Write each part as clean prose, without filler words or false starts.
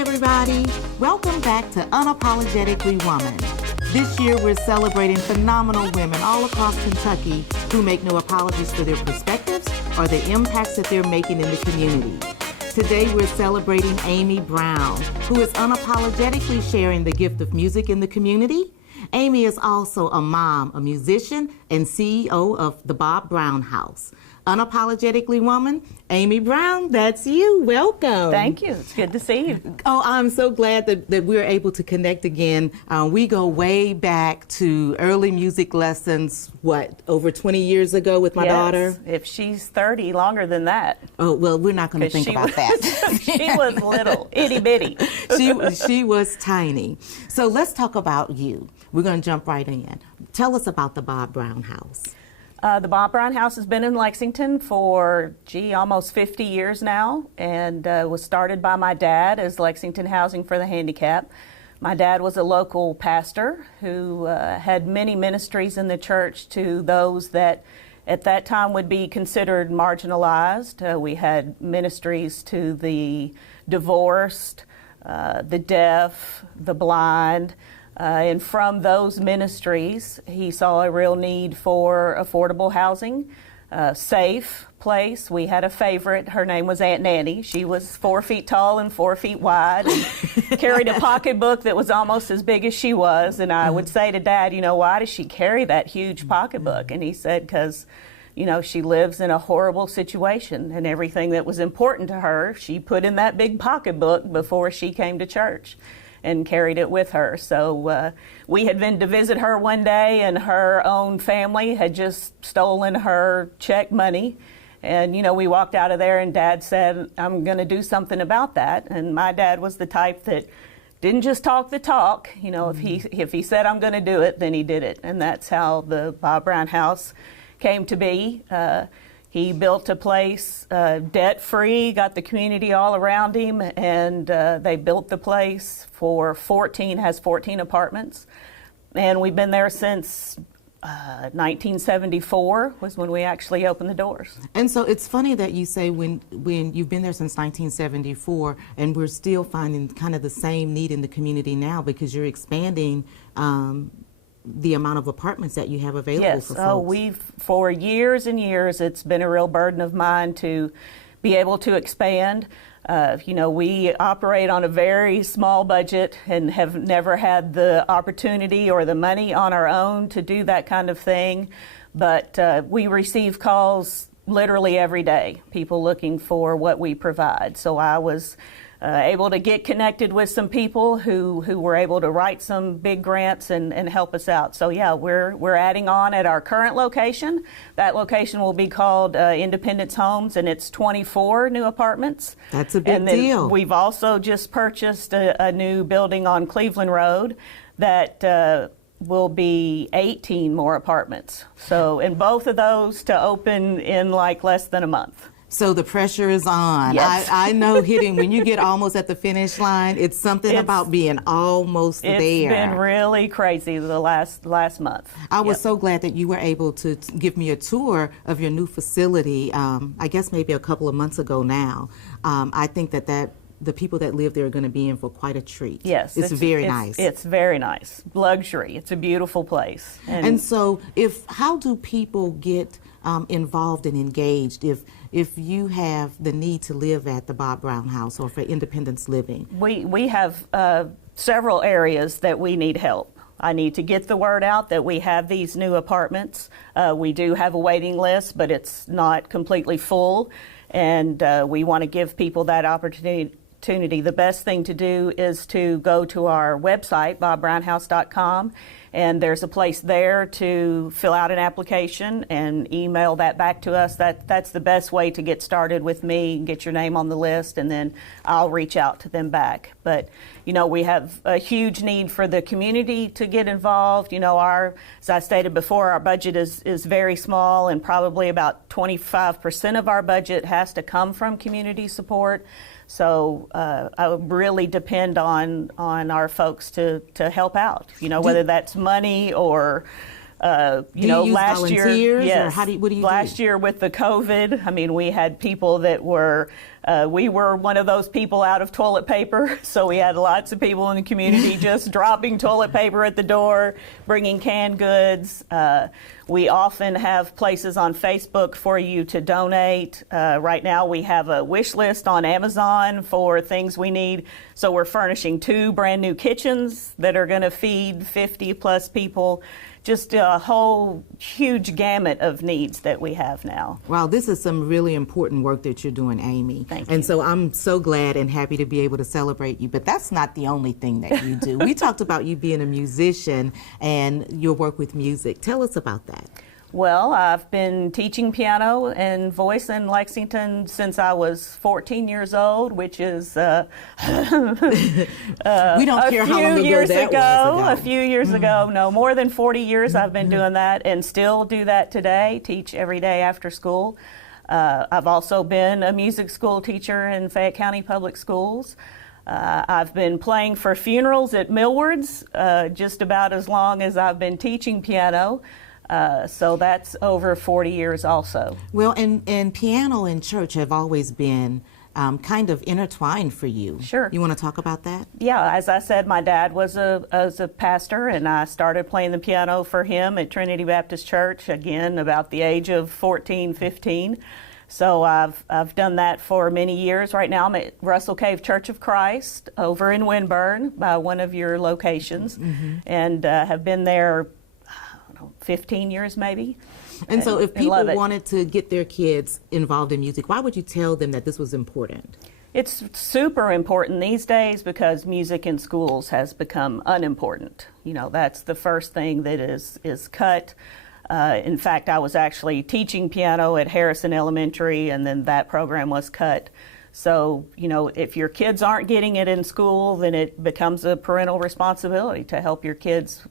everybody. Welcome back to Unapologetically Woman. This year we're celebrating phenomenal women all across Kentucky who make no apologies for their perspectives or the impacts that they're making in the community. Today we're celebrating Amy Brown, who is unapologetically sharing the gift of music in the community. Amy is also a mom, a musician, and CEO of the Bob Brown House. Unapologetically Woman, Amy Brown, that's you. Welcome. Thank you. It's good to see you. Oh, I'm so glad that we're able to connect again. We go way back to early music lessons, over 20 years ago with my daughter? If she's 30, longer than that. Oh, well, we're not going to think about that. She was little, itty bitty. She was tiny. So let's talk about you. We're going to jump right in. Tell us about the Bob Brown House. The Bob Brown House has been in Lexington for, almost 50 years now, and was started by my dad as Lexington Housing for the Handicapped. My dad was a local pastor who had many ministries in the church to those that at that time would be considered marginalized. We had ministries to the divorced, the deaf, the blind. And from those ministries, he saw a real need for affordable housing, safe place. We had a favorite. Her name was Aunt Nanny. She was 4 feet tall and 4 feet wide and carried a pocketbook that was almost as big as she was. And I would say to Dad, why does she carry that huge pocketbook? And he said, because, she lives in a horrible situation and everything that was important to her, she put in that big pocketbook before she came to church and carried it with her. So we had been to visit her one day, and her own family had just stolen her check money. And, we walked out of there, and Dad said, I'm going to do something about that. And my dad was the type that didn't just talk the talk. If he said, I'm going to do it, then he did it. And that's how the Bob Brown House came to be. He built a place debt-free, got the community all around him, and they built the place has 14 apartments. And we've been there since 1974 was when we actually opened the doors. And so it's funny that you say when you've been there since 1974, and we're still finding kind of the same need in the community now because you're expanding the amount of apartments that you have available for folks. For years and years, it's been a real burden of mine to be able to expand. We operate on a very small budget and have never had the opportunity or the money on our own to do that kind of thing. But we receive calls literally every day, people looking for what we provide. So I was able to get connected with some people who were able to write some big grants and help us out. So yeah, we're adding on at our current location. That location will be called Independence Homes, and it's 24 new apartments. That's a big deal. We've also just purchased a new building on Cleveland Road that will be 18 more apartments. So, and both of those to open in less than a month. So the pressure is on. Yes. I know when you get almost at the finish line, it's something about being almost there. It's been really crazy the last month. I was so glad that you were able to give me a tour of your new facility, I guess maybe a couple of months ago now. I think that the people that live there are going to be in for quite a treat. Yes. It's very nice. It's very nice. Luxury. It's a beautiful place. And so how do people get involved and engaged if you have the need to live at the Bob Brown House or for independence living? We have several areas that we need help. I need to get the word out that we have these new apartments. We do have a waiting list, but it's not completely full, and we want to give people that opportunity. The best thing to do is to go to our website, bobbrownhouse.com, and there's a place there to fill out an application and email that back to us. That's the best way to get started with me, get your name on the list, and then I'll reach out to them back. But, we have a huge need for the community to get involved. As I stated before, our budget is very small, and probably about 25% of our budget has to come from community support. So I would really depend on our folks to help out, whether that's money or Do you use last volunteers, year, yes, or what do you last do? year with the COVID, I mean, we had people that were, we were one of those people out of toilet paper, so we had lots of people in the community just dropping toilet paper at the door, bringing canned goods. We often have places on Facebook for you to donate. Right now we have a wish list on Amazon for things we need. So we're furnishing 2 brand new kitchens that are going to feed 50 plus people. Just a whole huge gamut of needs that we have now. Wow, this is some really important work that you're doing, Amy. Thank and you. so I'm so glad and happy to be able to celebrate you. But that's not the only thing that you do. We talked about you being a musician and your work with music. Tell us about that. Well, I've been teaching piano and voice in Lexington since I was 14 years old, which is We don't care a how few long ago years that ago. was ago. A few years ago. No, more than 40 years I've been doing that and still do that today, teach every day after school. I've also been a music school teacher in Fayette County Public Schools. I've been playing for funerals at Millwards just about as long as I've been teaching piano. So that's over 40 years also. Well, and piano and church have always been kind of intertwined for you. Sure. You want to talk about that? Yeah, as I said, my dad was a pastor, and I started playing the piano for him at Trinity Baptist Church, again, about the age of 14, 15. So I've done that for many years. Right now I'm at Russell Cave Church of Christ over in Winburn, by one of your locations, and have been there 15 years maybe. And so if people love it. wanted to get their kids involved in music, why would you tell them that this was important? It's super important these days because music in schools has become unimportant. You know, that's the first thing that is cut. In fact, I was actually teaching piano at Harrison Elementary, and then that program was cut. So, you know, if your kids aren't getting it in school, then it becomes a parental responsibility to help your kids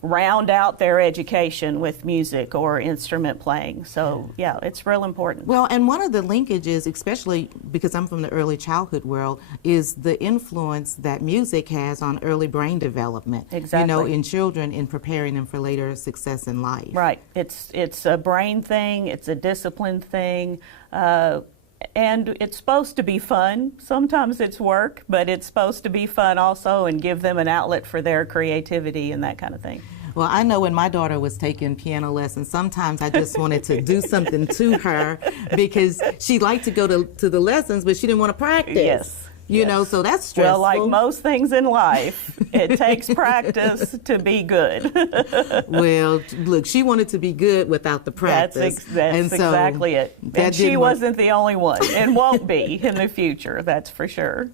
round out their education with music or instrument playing. So, yeah, it's real important. Well, and one of the linkages, especially because I'm from the early childhood world, is the influence that music has on early brain development. Exactly. You know, in children, in preparing them for later success in life. Right. It's a brain thing. It's a discipline thing. And it's supposed to be fun. Sometimes it's work, but it's supposed to be fun also and give them an outlet for their creativity and that kind of thing. Well, I know when my daughter was taking piano lessons, sometimes I just wanted to do something to her because she liked to go to the lessons, but she didn't want to practice. Yes. You know, so that's stressful. Well, like most things in life, it takes practice to be good. Well, look, she wanted to be good without the practice. That's and so exactly it. And she wasn't the only one, and won't be in the future, that's for sure.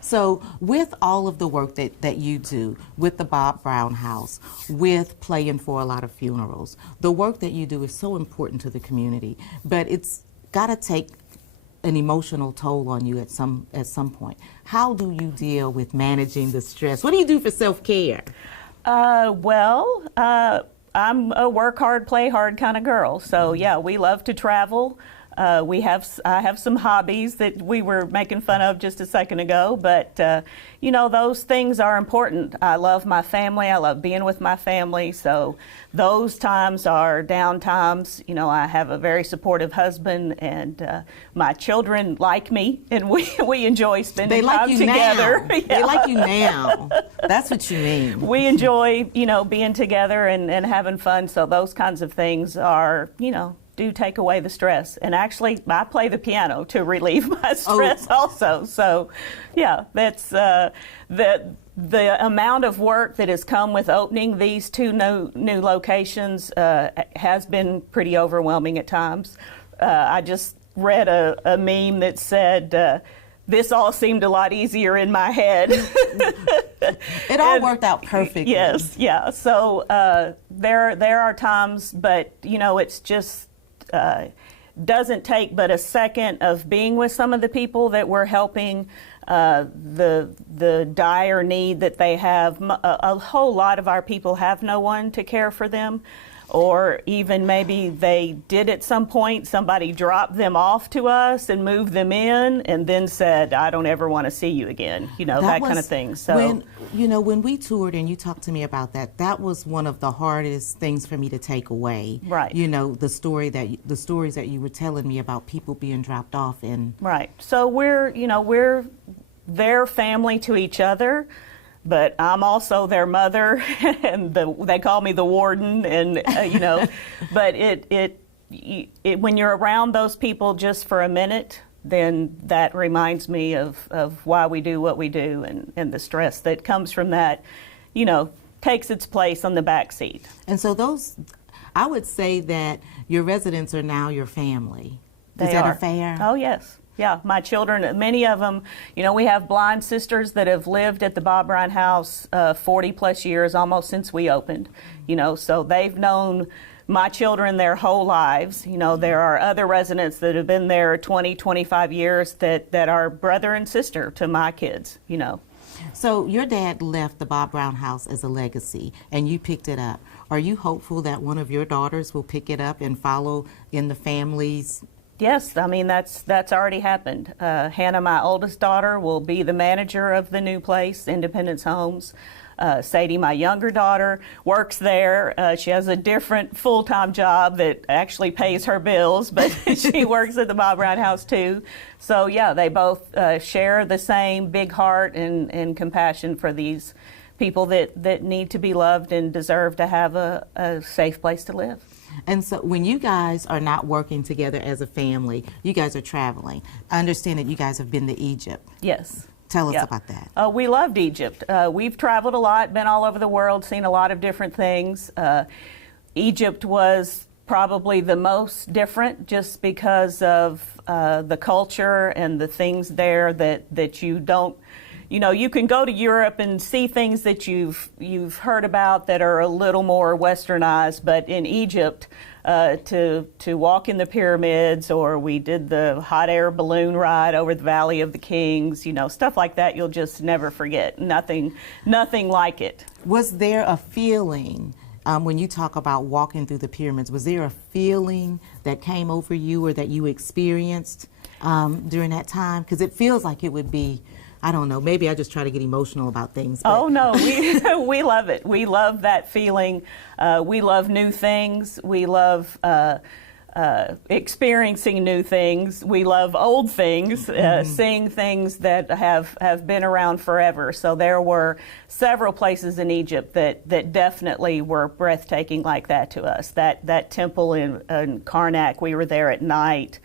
So with all of the work that you do with the Bob Brown House, with playing for a lot of funerals, the work that you do is so important to the community, but it's got to take an emotional toll on you at some point. How do you deal with managing the stress? What do you do for self-care? I'm a work hard, play hard kind of girl. So yeah, we love to travel. I have some hobbies that we were making fun of just a second ago, but you know, those things are important. I love my family. I love being with my family. So those times are down times. You know, I have a very supportive husband, and my children like me, and we enjoy spending time together. Now. They like you now. That's what you mean. We enjoy, you know, being together and having fun. So those kinds of things are, you know, do take away the stress. And actually, I play the piano to relieve my stress also. So, yeah, that's the amount of work that has come with opening these 2 new locations has been pretty overwhelming at times. I just read a meme that said, this all seemed a lot easier in my head. It all worked out perfectly. Yes, yeah. So there are times, but, you know, it's just doesn't take but a second of being with some of the people that we're helping, the dire need that they have. A whole lot of our people have no one to care for them, or even maybe they did at some point, somebody dropped them off to us and moved them in and then said, I don't ever want to see you again, that kind of thing. So when we toured and you talked to me about that, that was one of the hardest things for me to take away. Right. The stories that you were telling me about people being dropped off and right. So we're their family to each other, but I'm also their mother, and they call me the warden, and but when you're around those people just for a minute, then that reminds me of why we do what we do, and the stress that comes from that, takes its place on the back seat. And so I would say that your residents are now your family. Is that fair? Oh, yes. Yeah, my children, many of them, we have blind sisters that have lived at the Bob Brown House 40 plus years, almost since we opened, so they've known my children their whole lives. There are other residents that have been there 20, 25 years that are brother and sister to my kids, So your dad left the Bob Brown House as a legacy, and you picked it up. Are you hopeful that one of your daughters will pick it up and follow in the family's? Yes, I mean, that's already happened. Hannah, my oldest daughter, will be the manager of the new place, Independence Homes. Sadie, my younger daughter, works there. She has a different full-time job that actually pays her bills, but she works at the Bob Brown House too. So yeah, they both share the same big heart and compassion for these people that need to be loved and deserve to have a safe place to live. And so when you guys are not working together as a family, you guys are traveling. I understand that you guys have been to Egypt. Yes. Tell us about that. We loved Egypt. We've traveled a lot, been all over the world, seen a lot of different things. Egypt was probably the most different just because of the culture and the things there that you don't. You can go to Europe and see things that you've heard about that are a little more westernized, but in Egypt, to walk in the pyramids, or we did the hot air balloon ride over the Valley of the Kings, stuff like that you'll just never forget. Nothing like it. Was there a feeling, when you talk about walking through the pyramids, was there a feeling that came over you or that you experienced during that time? Because it feels like it would be, I don't know, maybe I just try to get emotional about things. But. Oh, no, we love it. We love that feeling. We love new things. We love experiencing new things. We love old things, seeing things that have been around forever. So there were several places in Egypt that definitely were breathtaking like that to us. That temple in Karnak, we were there at night,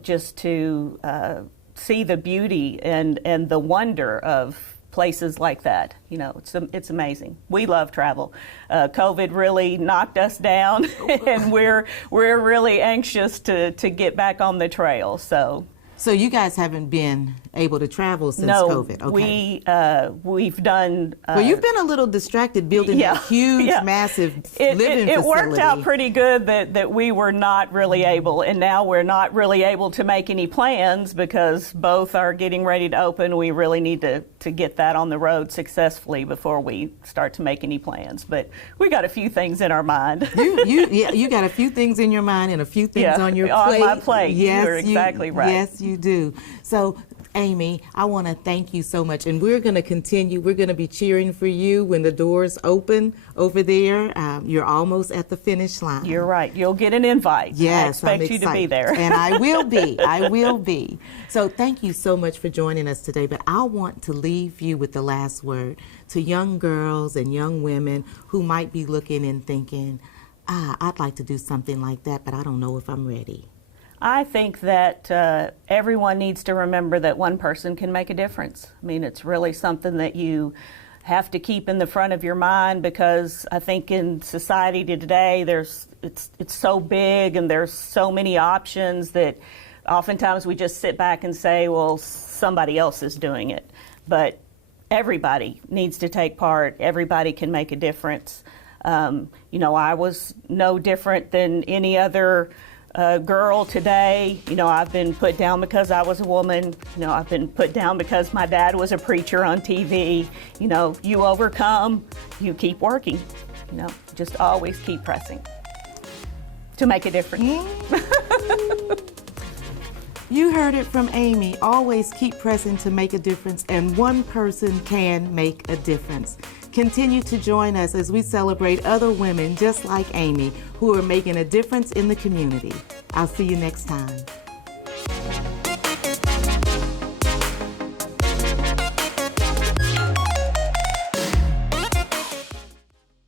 just to see the beauty and the wonder of places like that. It's amazing. We love travel. COVID really knocked us down, and we're really anxious to get back on the trail. So you guys haven't been able to travel since COVID? Okay. We've done. Well, you've been a little distracted building a huge, massive living facility. It worked out pretty good that we were not really able, and now we're not really able to make any plans because both are getting ready to open. We really need to get that on the road successfully before we start to make any plans. But we got a few things in our mind. You got a few things in your mind and a few things on your plate. On my plate. Yes, you're exactly right. Yes, you do. So, Amy, I want to thank you so much, and we're going to continue. We're going to be cheering for you when the doors open over there. You're almost at the finish line. You're right. You'll get an invite. Yes, I expect you to be there. And I will be. I will be. So thank you so much for joining us today, but I want to leave you with the last word to young girls and young women who might be looking and thinking, I'd like to do something like that, but I don't know if I'm ready. I think that everyone needs to remember that one person can make a difference. I mean, it's really something that you have to keep in the front of your mind, because I think in society today, it's so big and there's so many options that oftentimes we just sit back and say, well, somebody else is doing it. But everybody needs to take part. Everybody can make a difference. I was no different than any other girl today. I've been put down because I was a woman. I've been put down because my dad was a preacher on TV. You overcome, you keep working. No, just always keep pressing to make a difference. You heard it from Amy. Always keep pressing to make a difference, and one person can make a difference. Continue to join us as we celebrate other women just like Amy who are making a difference in the community. I'll see you next time.